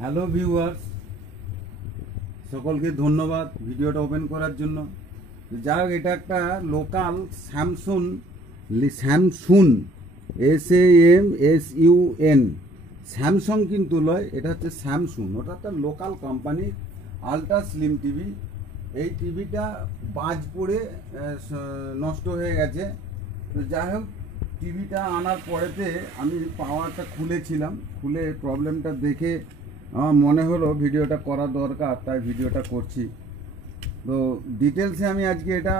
Hello viewers, সকলকে ধন্যবাদ ভিডিওটা ওপেন করার জন্য। যাই হোক, এটা একটা লোকাল স্যামসুন SAMSUN স্যামসং কিন্তু লয়, এটা হচ্ছে স্যামসুন। ওটা একটা local company, ultra slim TV. এই টিভিটা বাজ পড়ে নষ্ট হয়ে গেছে। তো যাই হোক, টিভিটা আনার পরেতে আমি পাওয়ারটা খুলেছিলাম, খুলে প্রবলেমটা দেখে আমার মনে হলো ভিডিওটা করা দরকার, তাই ভিডিওটা করছি। তো ডিটেলসে আমি আজকে এটা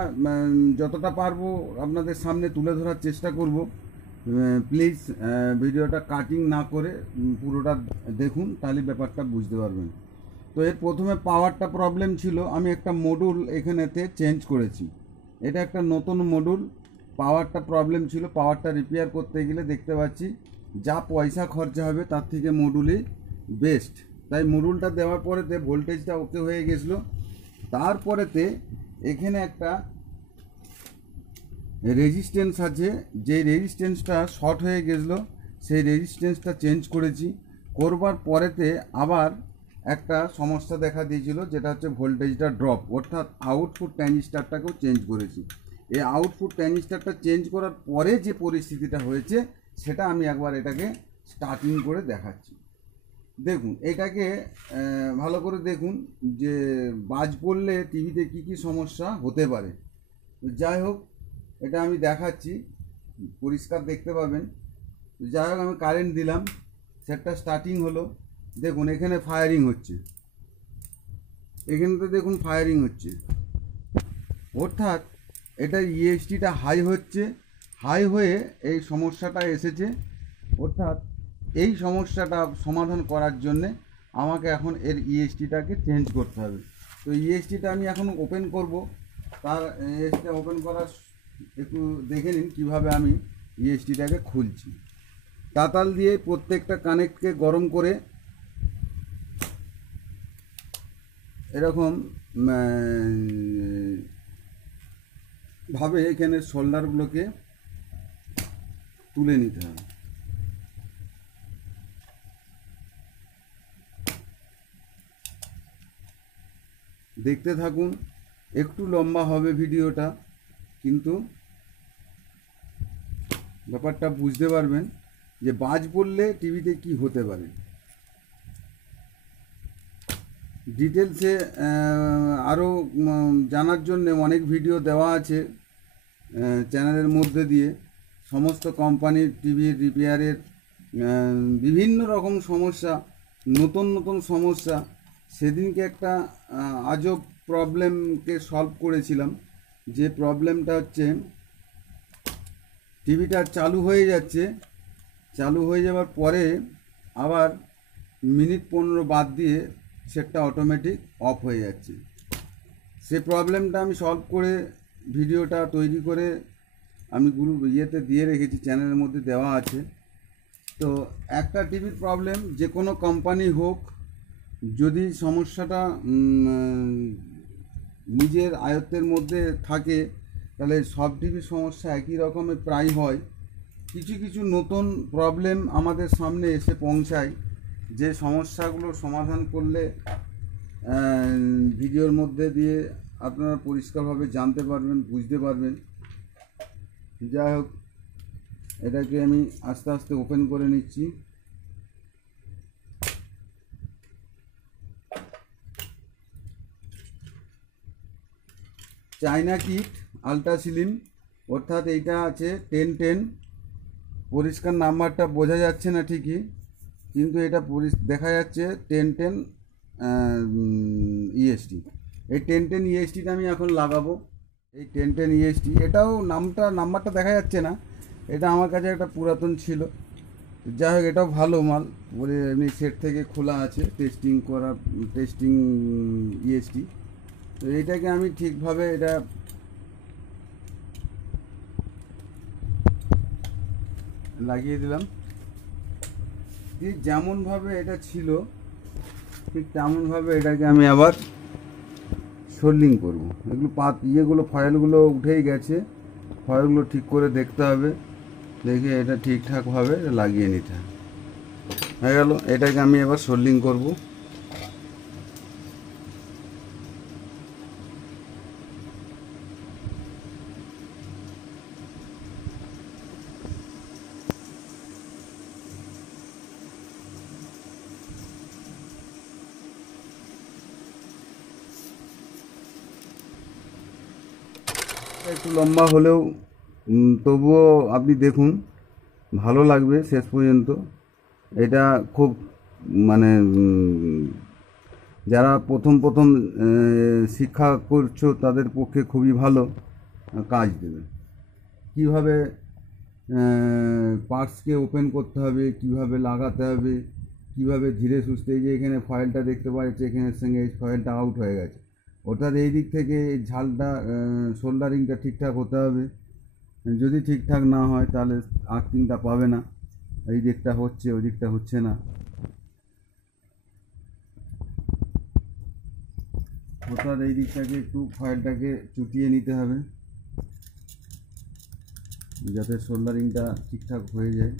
যতটা পারবো আপনাদের সামনে তুলে ধরার চেষ্টা করব। প্লিজ ভিডিওটা কাটিং না করে পুরোটা দেখুন, তাহলে ব্যাপারটা বুঝতে পারবেন। তো এর প্রথমে পাওয়ারটা প্রবলেম ছিল, আমি একটা মডুল এখানেতে চেঞ্জ করেছি। এটা একটা নতুন মডুল, পাওয়ারটা প্রবলেম ছিল। পাওয়ারটা রিপেয়ার করতে গেলে দেখতে পাচ্ছি যা পয়সা খরচা হবে তার থেকে মডুলই বেস্ট। তাই মডুলটা দেওয়ার পরেতে ভোল্টেজটা ওকে হয়ে গেছিলো। তারপরেতে এখানে একটা রেজিস্ট্যান্স আছে, যে রেজিস্ট্যান্সটা শর্ট হয়ে গেছিলো, সেই রেজিস্ট্যান্সটা চেঞ্জ করেছি। করবার পরেতে আবার একটা সমস্যা দেখা দিয়েছিল, যেটা হচ্ছে ভোল্টেজটা ড্রপ, অর্থাৎ আউটপুট ট্রানজিস্টারটাকেও চেঞ্জ করেছি। এই আউটপুট ট্রানজিস্টারটা চেঞ্জ করার পরে যে পরিস্থিতিটা হয়েছে সেটা আমি একবার এটাকে স্টার্টিং করে দেখাচ্ছি। দেখুন, এটাকে ভালো করে দেখুন যে বাজ পড়লে টিভিতে কি কি সমস্যা হতে পারে। যাই হোক, এটা আমি দেখাচ্ছি, পরিষ্কার দেখতে পাবেন। যাই হোক, আমি কারেন্ট দিলাম, সেটটা স্টার্টিং হলো। দেখুন এখানে ফায়ারিং হচ্ছে, এখানে তো দেখুন ফায়ারিং হচ্ছে, অর্থাৎ এটা ইএসটিটা হাই হচ্ছে। হাই হয়ে এই সমস্যাটা এসেছে, অর্থাৎ এই সমস্যাটা সমাধান করার জন্যে আমাকে এখন এর ইএসটিটাকে চেঞ্জ করতে হবে। তো ইএসটিটা আমি এখন ওপেন করব। তার ইএসটিটা ওপেন করার একটু দেখে নিন কীভাবে আমি ইএসটিটাকে খুলছি। তাতাল দিয়ে প্রত্যেকটা কানেক্টকে গরম করে এরকম ভাবে এখানে শোল্ডারগুলোকে তুলে নিতে হবে। দেখতে থাকুন, একটু লম্বা হবে ভিডিওটা, কিন্তু ব্যাপারটা বুঝতে পারবেন যে বাজ পড়লে টিভিতে কি হতে পারে। ডিটেলসে আরও জানার জন্য অনেক ভিডিও দেওয়া আছে চ্যানেলের মধ্যে দিয়ে, সমস্ত কোম্পানির টিভির রিপেয়ারের বিভিন্ন রকম সমস্যা, নতুন নতুন সমস্যা। সেদিনকে একটা আজব প্রবলেমকে সলভ করেছিলাম। যে প্রবলেমটা হচ্ছে টিভিটা চালু হয়ে যাচ্ছে, চালু হয়ে যাওয়ার পরে আবার মিনিট 15 বাদ দিয়ে সেটটা অটোমেটিক অফ হয়ে যাচ্ছে। সে প্রবলেমটা আমি সলভ করে ভিডিওটা তৈরি করে আমি গ্রুপ ইয়েতে দিয়ে রেখেছি, চ্যানেলের মধ্যে দেওয়া আছে। তো একটা টিভির প্রবলেম, যে কোনো কোম্পানি হোক, যদি সমস্যাটা নিজের আয়ত্তের মধ্যে থাকে তাহলে সব টিভির সমস্যা একই রকমের প্রায় হয়। কিছু কিছু নতুন প্রবলেম আমাদের সামনে এসে পৌঁছায়, যে সমস্যাগুলো সমাধান করলে ভিডিওর মধ্যে দিয়ে আপনারা পরিষ্কারভাবে জানতে পারবেন, বুঝতে পারবেন। যাই হোক, এটাকে আমি আস্তে আস্তে ওপেন করে নিচ্ছি। চায়না কিট আলট্রা স্লিম, অর্থাৎ এইটা আছে 1010। পরিষ্কার নাম্বারটা বোঝা যাচ্ছে না ঠিকই, কিন্তু এটা দেখা যাচ্ছে 1010 ইএসটি। এই 1010 ইএসটিটা আমি এখন লাগাবো। এই 1010 ইএসটি, এটাও নাম্বারটা দেখা যাচ্ছে না, এটা আমার কাছে একটা পুরাতন ছিল। যাই হোক, এটাও ভালো মাল, এমনি সেট থেকে খোলা আছে, টেস্টিং ইএসটি। তো এইটাকে আমি ঠিকভাবে এটা লাগিয়ে দিলাম, দিয়ে যেমনভাবে এটা ছিল ঠিক তেমনভাবে এটাকে আমি আবার সোল্ডিং করব। এগুলো ইয়েগুলো ফয়েলগুলো উঠেই গেছে, ফয়েলগুলো ঠিক করে দেখতে হবে, দেখে এটা ঠিকঠাকভাবে লাগিয়ে নিতে হবে। হয়ে গেল। এটাকে আমি এবার সোল্ডিং করব। একটু লম্বা হলেও তবুও আপনি দেখুন, ভালো লাগবে শেষ পর্যন্ত। এটা খুব মানে যারা প্রথম প্রথম শিক্ষা করছো তাদের পক্ষে খুবই ভালো কাজ দেবে। কীভাবে পার্টসকে ওপেন করতে হবে, কিভাবে লাগাতে হবে, কিভাবে ধীরে সুস্থে। এই যে এখানে ফয়েলটা দেখতে পাচ্ছি, এখানের সঙ্গে এই ফয়েলটা আউট হয়ে গেছে, অর্থাৎ এই দিক থেকে এই ঝালটা সোল্ডারিংটা ঠিকঠাক হতে হবে। যদি ঠিকঠাক না হয় তাহলে আর্থিংটা পাবে না। এই দিকটা হচ্ছে, ওই দিকটা হচ্ছে না, অর্থাৎ এই দিকটাকে একটু ফয়েলটাকে চুটিয়ে নিতে হবে যাতে সোল্ডারিংটা ঠিকঠাক হয়ে যায়।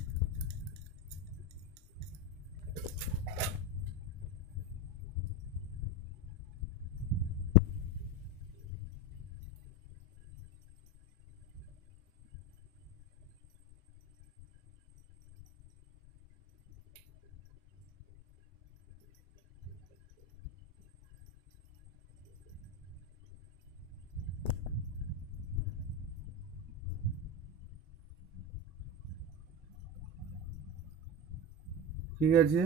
ঠিক আছে,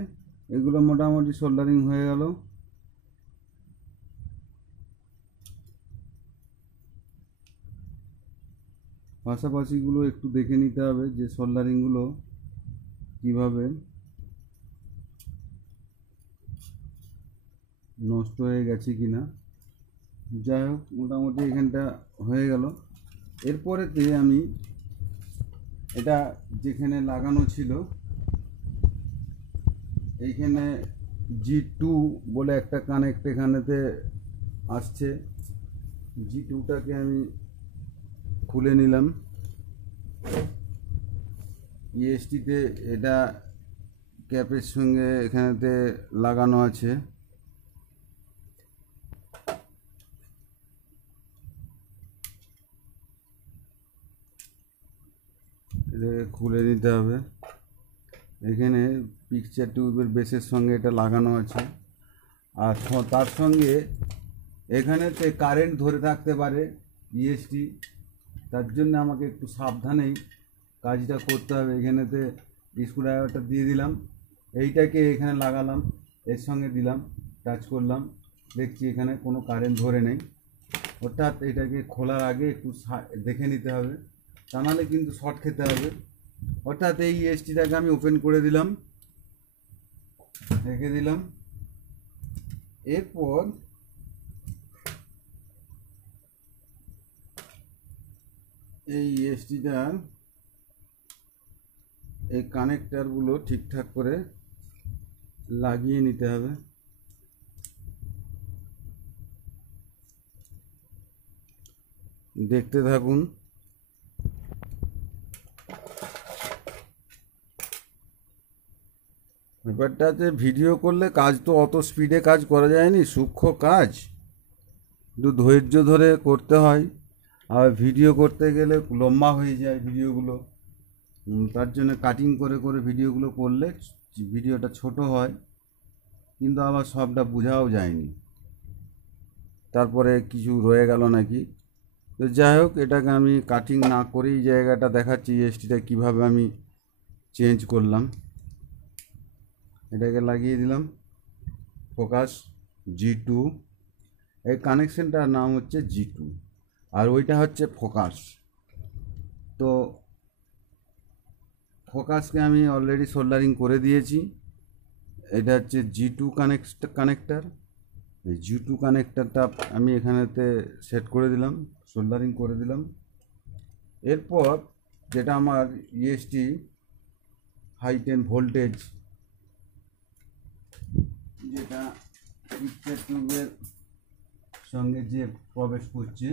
এগুলো মোটামুটি সোল্ডারিং হয়ে গেল। পাশাপাশিগুলো একটু দেখে নিতে হবে যে সোল্ডারিংগুলো কীভাবে নষ্ট হয়ে গেছে কি না। যাই হোক, মোটামুটি এখানটা হয়ে গেল। এরপরেতে আমি এটা যেখানে লাগানো ছিল এইখানে G2 বলে একটা কানেক্ট এখানেতে আসছে। G2টাকে আমি খুলে নিলাম। ইএসটিতে এটা ক্যাপের সঙ্গে এখানেতে লাগানো আছে। এটাকে খুলে নিতে হবে। এখানে পিকচার টিউবের বেসের সঙ্গে এটা লাগানো আছে, আর তার সঙ্গে এখানেতে কারেন্ট ধরে থাকতে পারে ইএসটি, তার জন্য আমাকে একটু সাবধানেই কাজটা করতে হবে। এখানেতে স্ক্রুড্রাইভারটা দিয়ে দিলাম, এইটাকে এখানে লাগালাম, এর সঙ্গে দিলাম, টাচ করলাম, দেখছি এখানে কোনো কারেন্ট ধরে নেই। অর্থাৎ এটাকে খোলার আগে একটু দেখে নিতে হবে, তা নাহলে কিন্তু শর্ট খেতে হবে। অর্থাৎ এই ইএসটিটাকে আমি ওপেন করে দিলাম, রেখে দিলাম। এরপর এই ইএসটিটার এই কানেক্টারগুলো ঠিকঠাক করে লাগিয়ে নিতে হবে। দেখতে থাকুন। ব্যাপারটা যে ভিডিও করলে কাজ তো অত স্পিডে কাজ করা যায়নি, সূক্ষ্ম কাজ, একটু ধৈর্য ধরে করতে হয়। আর ভিডিও করতে গেলে লম্বা হয়ে যায় ভিডিওগুলো, তার জন্য কাটিং করে করে ভিডিওগুলো করলে ভিডিওটা ছোট হয়, কিন্তু আবার সবটা বোঝাও যায়নি, তারপরে কিছু রয়ে গেল নাকি। তো যাই হোক, এটাকে আমি কাটিং না করেই জায়গাটা দেখাচ্ছি ইএসটিটা কীভাবে আমি চেঞ্জ করলাম। এটাকে লাগিয়ে দিলাম ফোকাস G2। এই কানেকশনটার নাম হচ্ছে G2, আর ওইটা হচ্ছে ফোকাস। তো ফোকাসকে আমি অলরেডি সোল্ডারিং করে দিয়েছি। এটা হচ্ছে G2 কানেক্টার। এই G2 কানেক্টারটা আমি এখানেতে সেট করে দিলাম, সোল্ডারিং করে দিলাম। এরপর যেটা আমার ইএসটি হাই 10 ভোল্টেজ, যেটা পিকচার টিউবের সঙ্গে যে প্রবেশ করছে,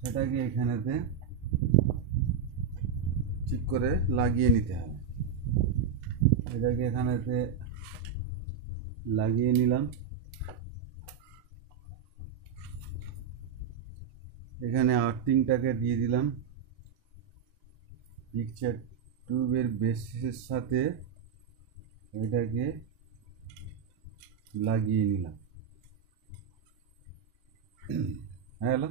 সেটাকে এখানেতে ঠিক করে লাগিয়ে নিতে হবে। এটাকে এখানেতে লাগিয়ে নিলাম। এখানে আর্থিংটাকে দিয়ে দিলাম পিকচার টিউবের বেসের সাথে, এটাকে লাগিয়ে নিলাম। হ্যালো,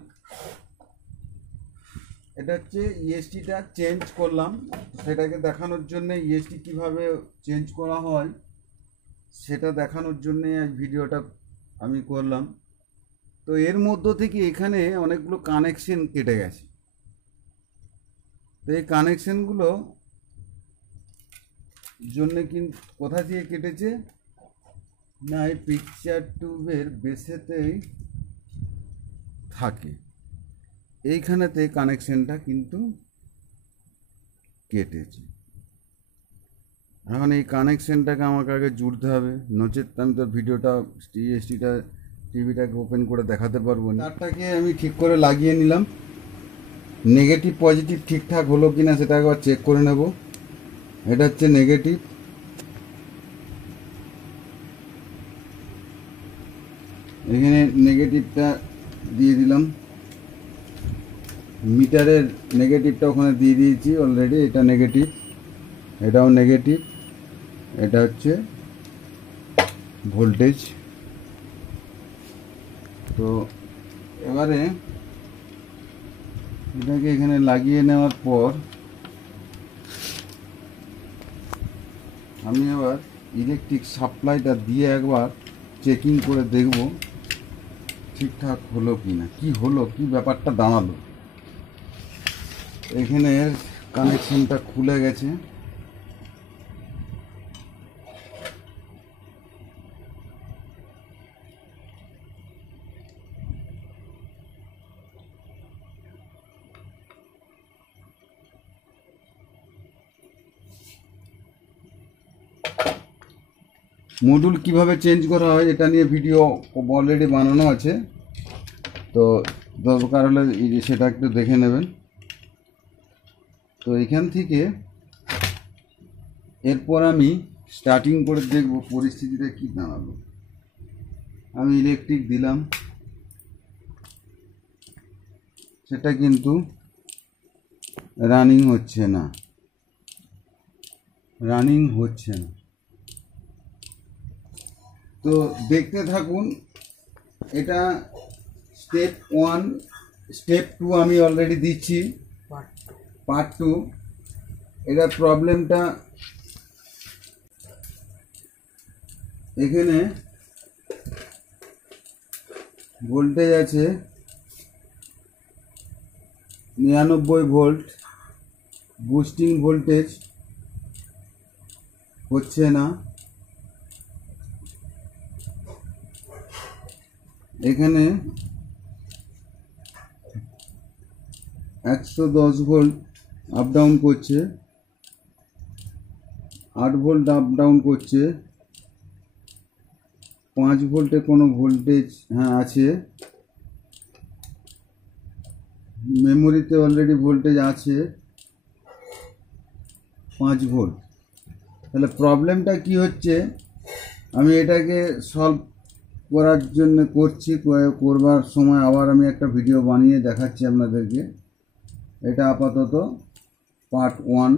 এটা হচ্ছে ইএসটিটা চেঞ্জ করলাম, সেটাকে দেখানোর জন্য ইএসটি কিভাবে চেঞ্জ করা হয় সেটা দেখানোর জন্যে আজ ভিডিওটা আমি করলাম। তো এর মধ্য থেকে এখানে অনেকগুলো কানেকশন কেটে গেছে। তো এই কানেকশনগুলো জন্য কিন্তু কোথা থেকে কেটেছে না, এই পিকচার টিউবের বেসেতেই থাকে, এইখানেতে কানেকশনটা কিন্তু কেটেছে। এখন এই কানেকশনটাকে আমাকে আগে জুড়তে হবে, নচেত আমি তো ভিডিওটা টিএসটিটা টিভিটাকে ওপেন করে দেখাতে পারবো না। তারটাকে আমি ঠিক করে লাগিয়ে নিলাম। নেগেটিভ পজিটিভ ঠিকঠাক হলো কি না সেটা একবার চেক করে নেব। এটা হচ্ছে নেগেটিভ, এখানে নেগেটিভটা দিয়ে দিলাম, মিটারের নেগেটিভটা ওখানে দিয়ে দিয়েছি অলরেডি। এটা নেগেটিভ, এটাও নেগেটিভ, এটা হচ্ছে ভোল্টেজ। তো এবারে এটাকে এখানে লাগিয়ে নেওয়ার পর আমি আবার ইলেকট্রিক সাপ্লাইটা দিয়ে একবার চেকিং করে দেখব ঠিকঠাক হলো কি না, কি হলো, কি ব্যাপারটা দাঁড়ালো। এখানে কানেকশনটা খুলে গেছে, মডিউল কিভাবে চেঞ্জ করা হয় এটা নিয়ে ভিডিও অলরেডি বানানো আছে, তো দরকার হলে সেটা একটু দেখে নেবেন। তো এখান থেকে এরপর আমি স্টার্টিং করে দেখব পরিস্থিতিটা কী দাঁড়ালো। আমি ইলেকট্রিক দিলাম, সেটা কিন্তু রানিং হচ্ছে না, রানিং হচ্ছে না। তো দেখতে থাকুন, এটা স্টেপ 1, স্টেপ 2 আমি অলরেডি দিচ্ছি, পার্ট 2। এটার প্রবলেমটা এখানে ভোল্টেজ আছে 99 ভোল্ট, বুস্টিং ভোল্টেজ হচ্ছে না। এখানে 110 ভোল্ট আপ ডাউন করছে, 8 ভোল্ট আপ ডাউন করছে, 5 ভোল্টে কোনো ভোল্টেজ হ্যাঁ আছে, মেমোরিতে অলরেডি ভোল্টেজ আছে 5 ভোল্ট। তাহলে প্রবলেমটা কি হচ্ছে, আমি এটাকে সলভ করার জন্য করবার সময় আবার আমি একটা ভিডিও বানিয়ে দেখাচ্ছি আপনাদেরকে। এটা আপাতত পার্ট 1,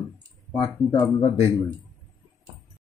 পার্ট 2টা আপনারা দেখবেন।